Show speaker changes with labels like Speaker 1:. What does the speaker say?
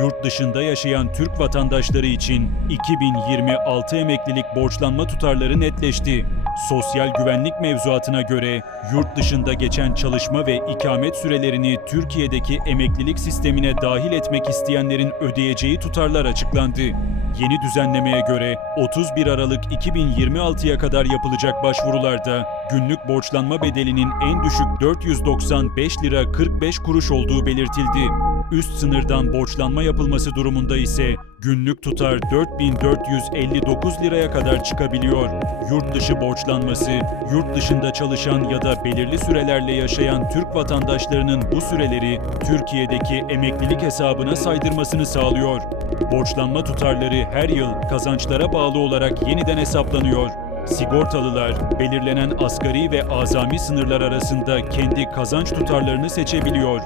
Speaker 1: yurt dışında yaşayan Türk vatandaşları için 2026 emeklilik borçlanma tutarları netleşti. Sosyal güvenlik mevzuatına göre yurt dışında geçen çalışma ve ikamet sürelerini Türkiye'deki emeklilik sistemine dahil etmek isteyenlerin ödeyeceği tutarlar açıklandı. Yeni düzenlemeye göre 31 Aralık 2026'ya kadar yapılacak başvurularda günlük borçlanma bedelinin en düşük 495 lira 45 kuruş olduğu belirtildi. Üst sınırdan borçlanma yapılması durumunda ise günlük tutar 4459 liraya kadar çıkabiliyor. Yurt dışı borçlanması, yurt dışında çalışan ya da belirli sürelerle yaşayan Türk vatandaşlarının bu süreleri Türkiye'deki emeklilik hesabına saydırmasını sağlıyor. Borçlanma tutarları her yıl kazançlara bağlı olarak yeniden hesaplanıyor. Sigortalılar belirlenen asgari ve azami sınırlar arasında kendi kazanç tutarlarını seçebiliyor.